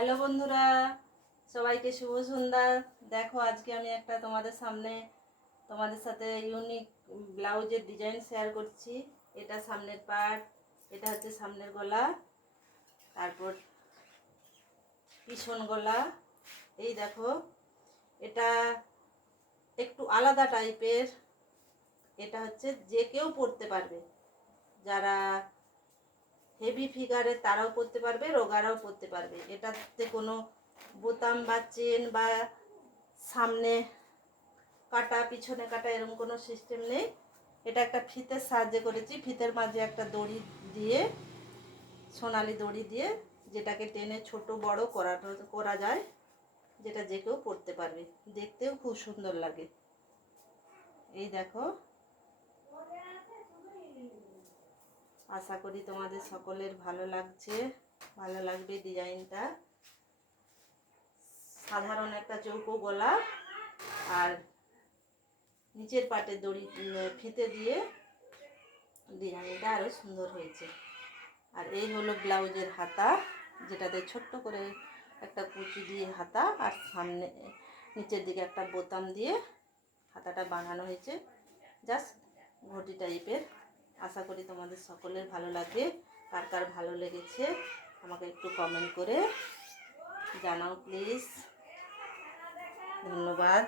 Hello বন্ধুরা, সবাইকে শুভ সন্ধ্যা। দেখো আজকে আমি একটা তোমাদের সাথে ইউনিক ব্লাউজের ডিজাইন শেয়ার করছি। এটা সামনের পার্ট, এটা হচ্ছে সামনের গলা, তারপর পিছন গলা। এই দেখো, এটা একটু আলাদা টাইপের। এটা হচ্ছে যে কেউ পরতে পারবে, যারা হেভি ফিগারের তারাও পরতে পারবে, রোগারাও পরতে পারবে। এটাতে কোনো বোতাম বা চেন বা সামনে কাটা পিছনে কাটা এরকম কোনো সিস্টেম নেই। এটা একটা ফিতের সাহায্যে করেছি। ফিতের মাঝে একটা দড়ি দিয়ে, সোনালি দড়ি দিয়ে, যেটাকে টেনে ছোট বড় করা যায়, যেটা যে কেউ পরতে পারবে। দেখতেও খুব সুন্দর লাগে। এই দেখো, আশা করি তোমাদের সকলের ভালো লাগবে ডিজাইনটা। সাধারণ একটা চৌকো গলা আর নিচের পাটে দড়ি ফিতে দিয়ে ডিজাইনটা আরও সুন্দর হয়েছে। আর এই হলো ব্লাউজের হাতা, যেটাতে ছোট্ট করে একটা কুচি দিয়ে হাতা, আর সামনে নিচের দিকে একটা বোতাম দিয়ে হাতাটা বানানো হয়েছে, জাস্ট ঘটি টাইপের। আশা করি তোমাদের সকলের ভালো লাগবে। কার কার ভালো লেগেছে আমাকে একটু কমেন্ট করে জানাও প্লিজ। ধন্যবাদ।